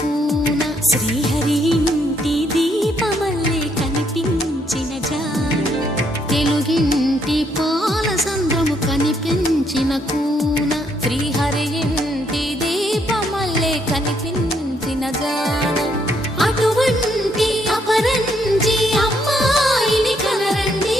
కూన శ్రీహరి ఇంటి దీపమల్లే కనిపించిన జాన తెలుగింటి పాల సంద్రము కనిపించిన కూన శ్రీహరి ఇంటి దీపమల్లే కనిపించిన జాన అటువంటి అపరంజి అమ్మాయిని కనరండి.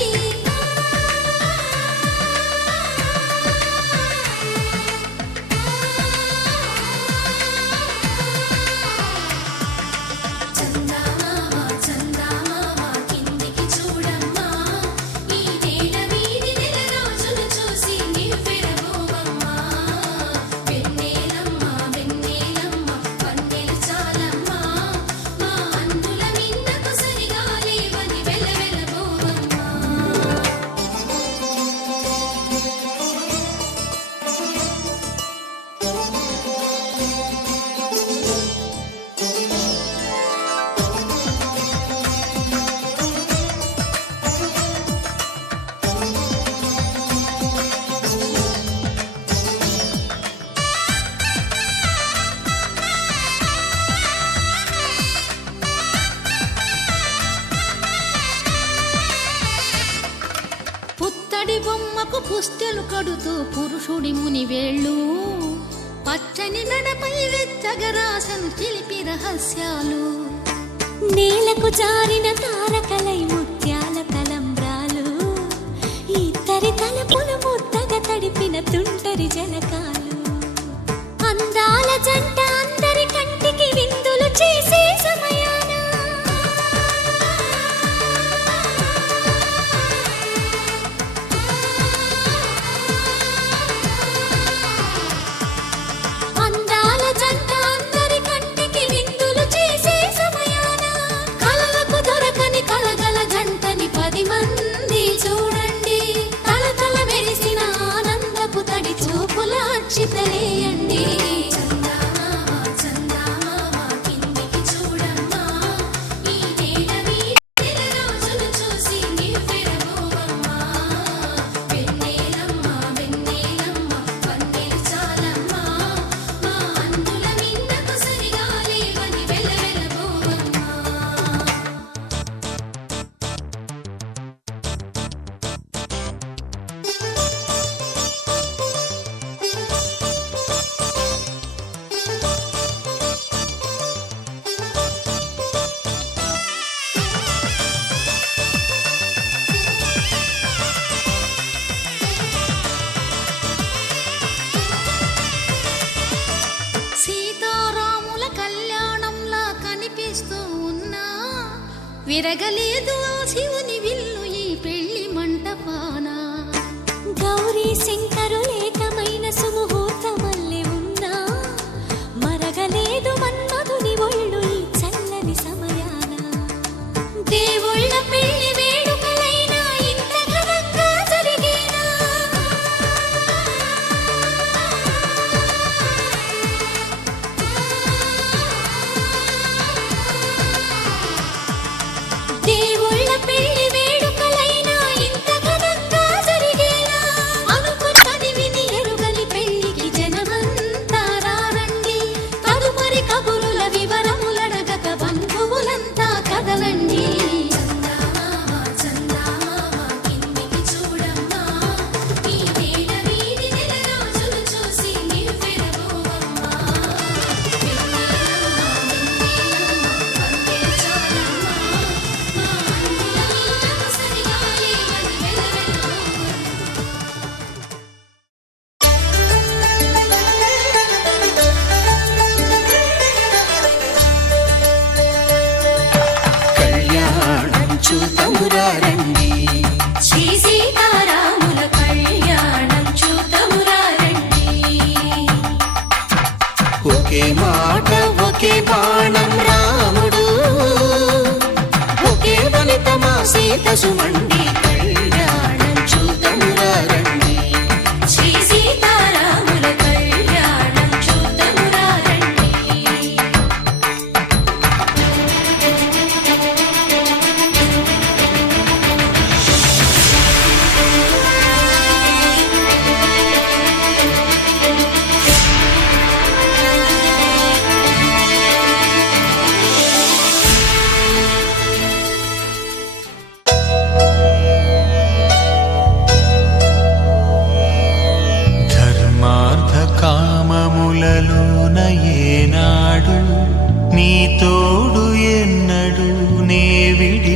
పుత్తడి బొమ్మకు పుస్తెలు కడుతూ పురుషుడి మునివేళ్ళు పచ్చని మెడపై వెచ్చగరాసను చిలిపి రహస్యాలు నేలకు జారిన తారకలై ముత్యాల తలంబ్రాలు ఇద్దరి తలపులు ముద్దగా తడిపిన తుంటరి జలకాలు అందాల జంట అందరి కంటికి విందులు చేసే సమయాన చితలేయండి. విరగలేదు శివుని విల్లు ఈ పెళ్లి మంటపాన గౌరీ శంకరులేకమైన సుముహూర్తమల్లె ఉన్నా మరగలేదు మన్మధుని ఒళ్ళు ఈ చల్లని సమయాన దేవుళ్ళ పెళ్లి వేడుకలైనా ఇంత ఘనంగా జరిగేనా దేవుళ్ళ పెళ్లి వేడుకలైనా ఇంత ఘనంగా జరిగేలా అనుకున్నది విని ఎరుగని పెళ్లికి జనమంతా రారండి తదుపరి కబురుల వివరములడగక బంధువులంతా కదలండి. చూతమురారండి శ్రీ సీతారాముల కళ్యాణం చూతమురారండి ఒకే మాట ఒకే బాణం రాముడు ఒకే వనిత మా సీత సుమండి కళ్యాణం చూతమురారండి శ్రీ సీతారాముల కళ్యాణం చూతమురారండి.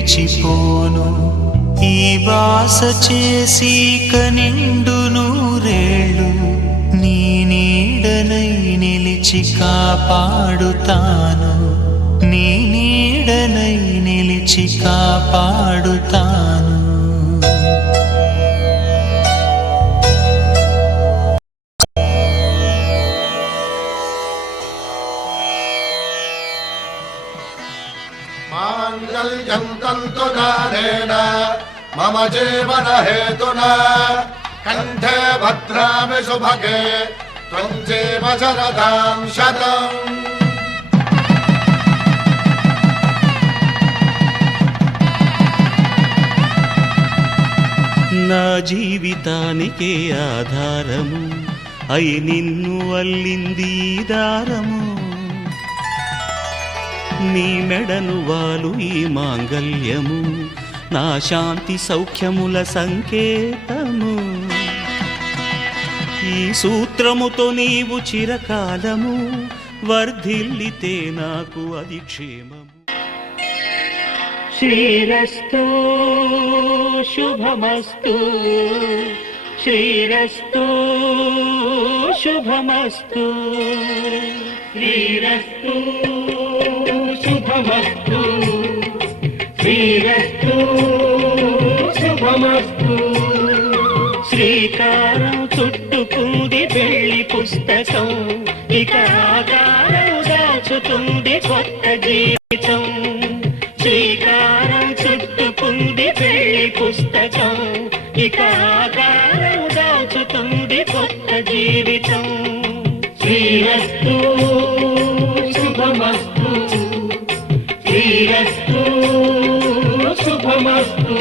నిలిచిపోను. ఈ వాస చేసి కనిండు నూరేళ్ళు నీ నీడనై నిలిచి కాపాడుతాను. నీ నీడనై నిలిచి కాపాడుతాను. మాంగళ్యం తంతునానేన మమ జీవన హేతునా కంఠే భద్రామి శుభగే త్వం జీవ శరదాం శతం. నా జీవితానికే ఆధారము అయి నిన్ను అల్లింది దారము. నీ మెడను వాలు ఈ మాంగల్యము నా శాంతి సౌఖ్యముల సంకేతము. ఈ సూత్రముతో నీవు చిరకాలము వర్ధిల్లితే నాకు అది క్షేమము. శ్రీరస్తు శుభమస్తు, శ్రీరస్తు శుభమస్తు, శ్రీరస్తు శుభమస్తు, శ్రీరస్తు శుభమస్తు. శ్రీకారం చుట్టుకుంది పెళ్లి పుస్తకం, ఇక ఆకారం దాచుతుంది కొత్త జీవితం. శ్రీకారం చుట్టుకుంది పెళ్లి పుస్తకం, ఇక ఆకారం దాచుతుంది కొత్త జీవితం. శ్రీరస్తు శుభమస్తు, శ్రీరస్తు శుభమస్తు.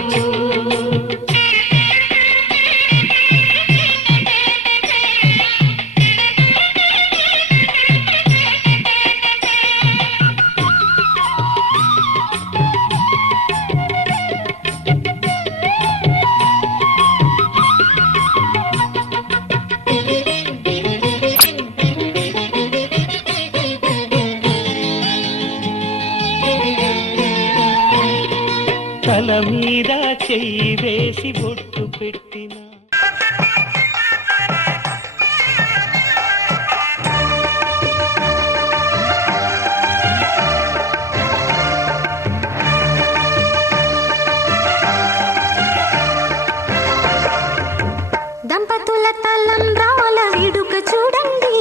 తల మీద చెయ్యి వేసి బొట్టు పెట్టిన దంపతుల తలంబ్రాల వేడుక చూడండి,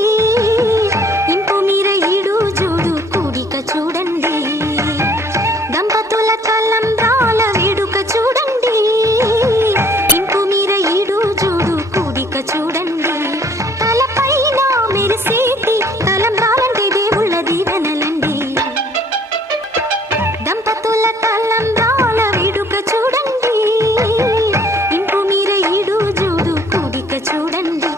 ఇంపు మీర ఈడు జోడు కూడిక చూడండి. దంపతుల తలంబ్రాల వేడుక చూడండి, ఇంపు మీర ఈడు జోడు కూడిక చూడండి. తలపైన మెరిసేటి తలంబ్రాలంటే దేవుళ్ళ దీవెనలండి. దంపతుల తలంబ్రాల వేడుక చూడండి, ఇంపు మీర ఈడు జోడు కూడిక చూడండి.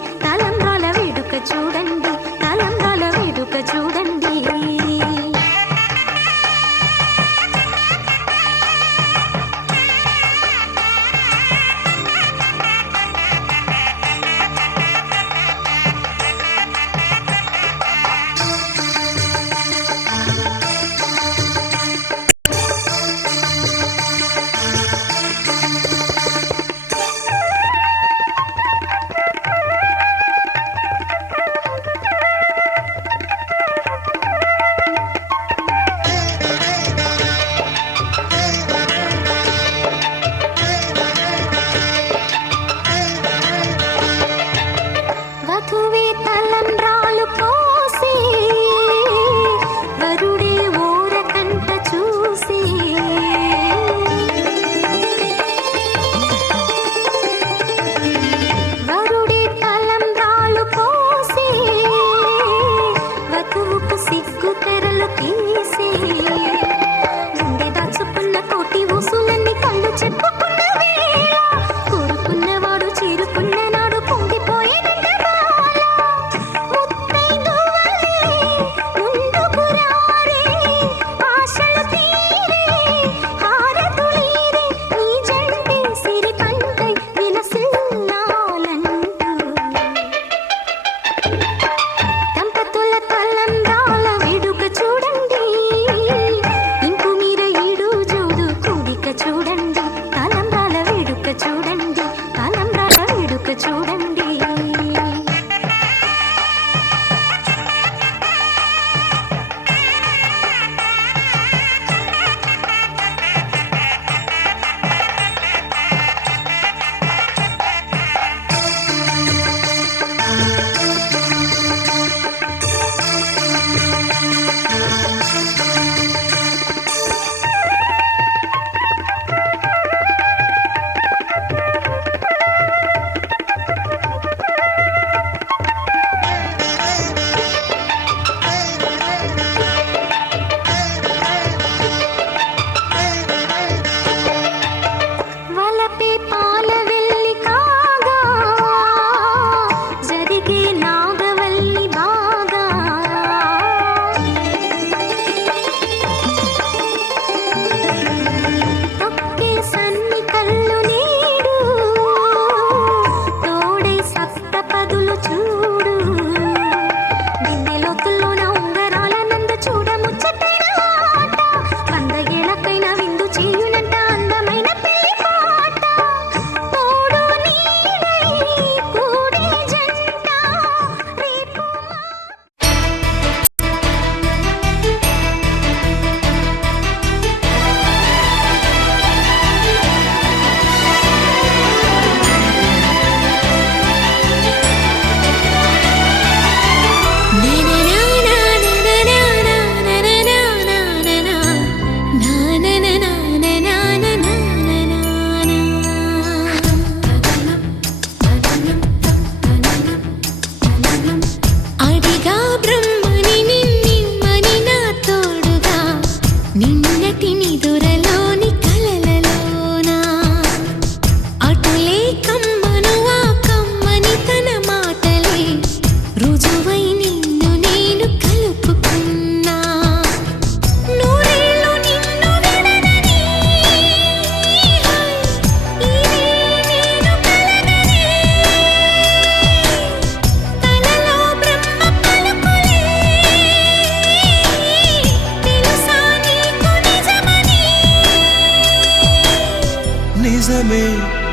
నిజమే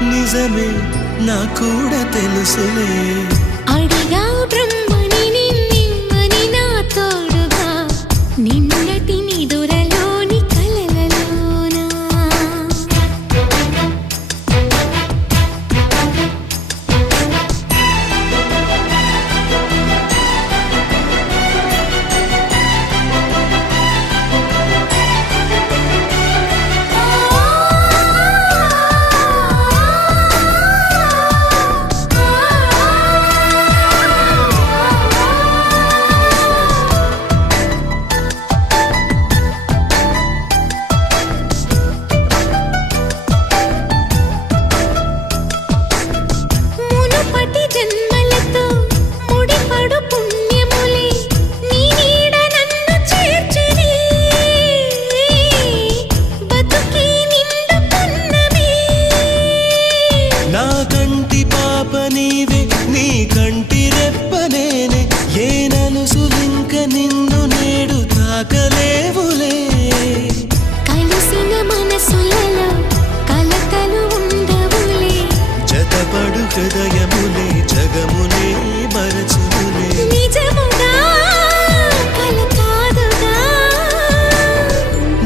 నిజమే నా కూడా తెలుసులే అడిగా బ్రహ్మని నిన్నిమ్మని నా తోడుగా నిన్నటి నిదురలోని కలలలోనా మునుపటి జన్మలతో ముడిపడు పుణ్యములే నీ నీడ నన్ను చేర్చిని బతుకి నిండు పున్నమి నా కంటి పాప నీవే నీ కంటి రెప్ప నేనే ఏ నలుసులింక నిన్ను నేడు తాకలేవులే కలిసిన మనసులలో కలతలు ఉండవులే జతపడు హృదయములే జగమునే మరచులే నిజముగా కల కాదుగా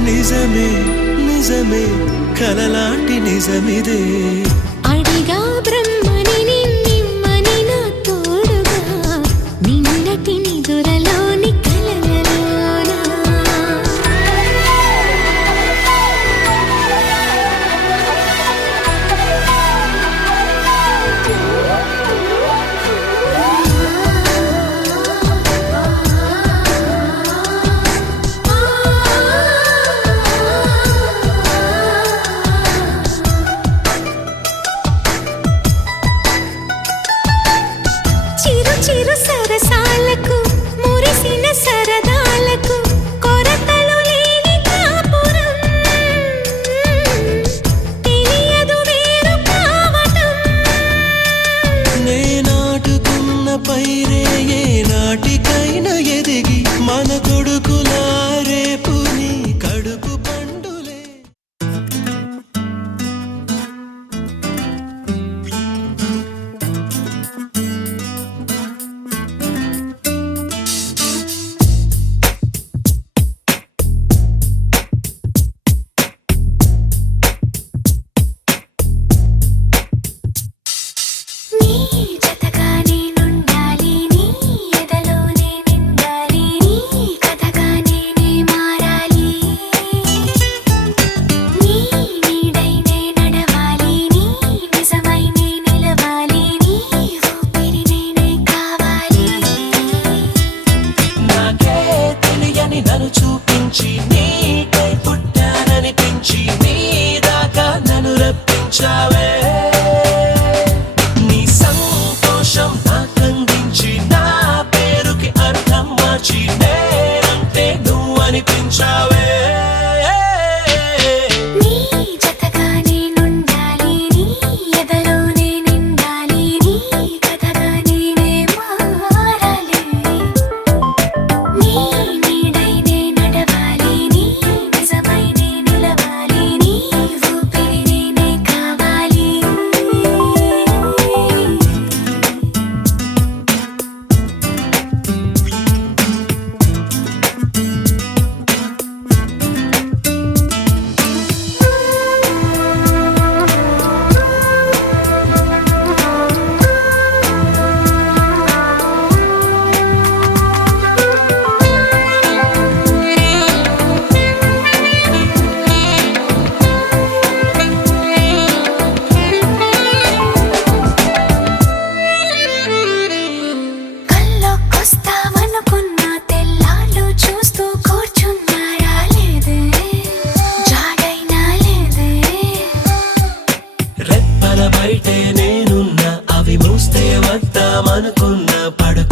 నిజమే నిజమే కలలాంటి నిజమిదే అడిగా బ్రహ్మని నిన్నిమ్మని నా తోడుగా నిన్నటి నిదురలోని కలలలోనా చిరు చిరు సరసాలకు మురిసిన సరదాలకు కొరతలు లేని కాపురం తెలియదు వేరు కావటం నే నాటుకున్న పైరే ఏ నాటికైనా ఎదిగి మన కొడుకులా రేపు నీ కడుపు పండులే నీ జతగా నేనుండాలి నీ ఎదలోనే నిండాలి నీ కథగా నేనే మారాలి నీ నీడై నే నడవాలి నీ నిజమై నే నిలవాలి నీ ఊపిరి నేనే కావాలి నాకే తెలియని నన్ను చూపించి నీకై పుట్టాననిపించి నీ దాకా నన్ను రప్పించావే నీ సంతోషం నాకందించి నా పేరుకి అర్థం మార్చి నేనంటే నువ్వు అనిపించావే నీ జతగా నేనుండాలి నీ ఎదలోనే నిండాలి నీ కథగా నేనే మారాలి నీ నీడై నే నడవాలి నీ నిజమై నే నిలవాలి నీ ఊపిరి నేనే కావాలి కల్లోకొస్తావనుకున్న తెల్లాళ్ళు చూస్తూ కూర్చున్నారా లేదే జాడైనా లేదే రెప్పల బయటే నేనున్నా అవి మూస్తే వద్దామనుకున్న పడుకు